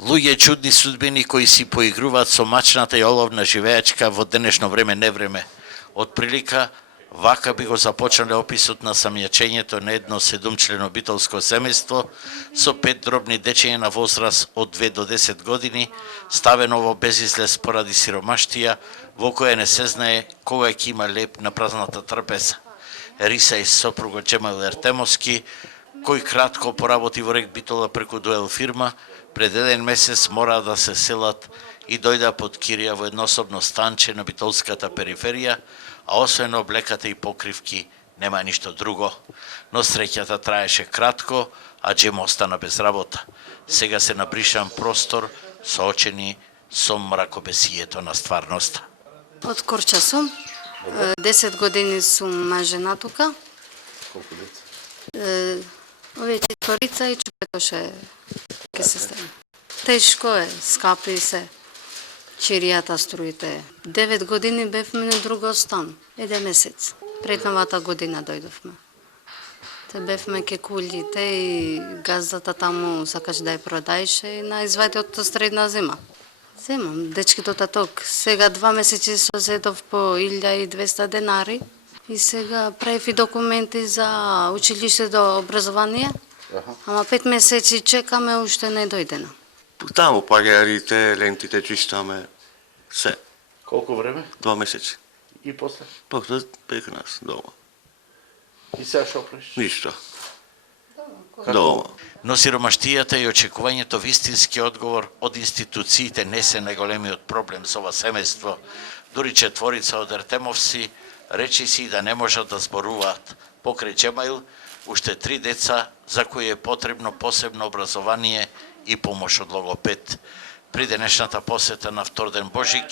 Луѓе чудни судбини кои си поигруваат со мачната и оловна живеачка во денешно време невреме. Од прилика, вака би го започнале описот на самјачењето на едно 7-члено битолско семејство со 5 дробни дечиња на возраст од 2 до 10 години, ставено во безизлез поради сиромаштија, во која не се знае кога ќе има леп на празната трпеза. Риса и сопруго Джемал Ертемовски, кој кратко поработи во РЕК Битола преку дуел фирма, пред еден месец мора да се селат и дојда под кирија во еднособно станче на битолската периферија, а освен облеката и покривки нема ништо друго. Но среќата траеше кратко, а Джемо остана без работа. Сега се набришан простор соочени со мракобесието на стварноста. Од Корча сум. 10 години сум мажена тука. Колку деца? Овие четворица и чупетоше ке се стави. Тешко е, скапи се. Чиријата, струите. 9 години бевме на друго стан. 1 месец. Пред новата година дојдовме. Те бевме ке кулите и газдата таму сакаш да ја продајше и на извајдот средна зима. Земам, дечкито таток. Сега 2 месеци со зедов по 1200 денари и сега правив и документи за училиште до образование. Ама 5 месеци чекаме, уште не дојдена. Таму паѓарите, лентите чистаме, се. Колку време? 2 месеци. И после? После преку нас, дома. И сега шо правиш? Ништо. Дома. Но сиромаштијата и очекувањето вистински одговор од институциите не се најголемиот проблем со ова семејство. Дури четворица од Ертемовси речи си да не можат да зборуваат. Покрај Джемаил, уште 3 деца за кои е потребно посебно образование и помош од логопед. При денешната посета на вторден Божик,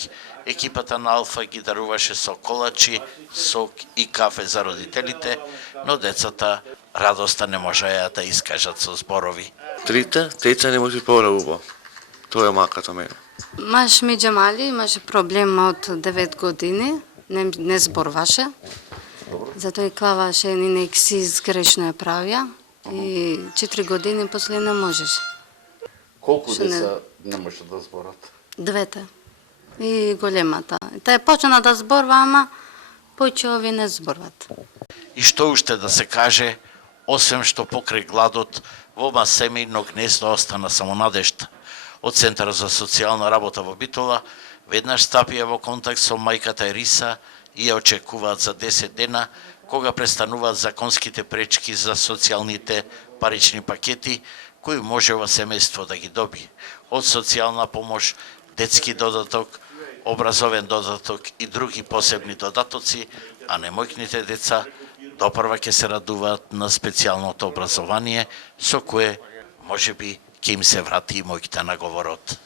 екипата на Алфа ги даруваше со колачи, сок и кафе за родителите, но децата радоста не можеа да искажат со зборови. Трите, деца не може поробува. Тоа е маката мене. Маш ми Джемали имаше проблем од 9 години, не зборваше. Затоа и клаваше и некси грешно ја правија и 4 години после не можеше. Колку Што деца не можат да зборат? 2 и големата. Таа почна да зборва, ама поќе ови не зборват. И што уште да се каже, освен што покрај гладот, во оба семејно гнездо остана само надежда. Од Центарот за социјална работа во Битола веднаш стапија во контакт со мајката Ериса и ја очекуваат за 10 дена, кога престануваат законските пречки за социјалните парични пакети, кои може ова семејство да ги доби. Од социјална помош, детски додаток, образовен додаток и други посебни додатоци, а немојкните деца допрва ќе се радуваат на специјалното образование, со кое можеби ќе им се врати и мојките на говорот.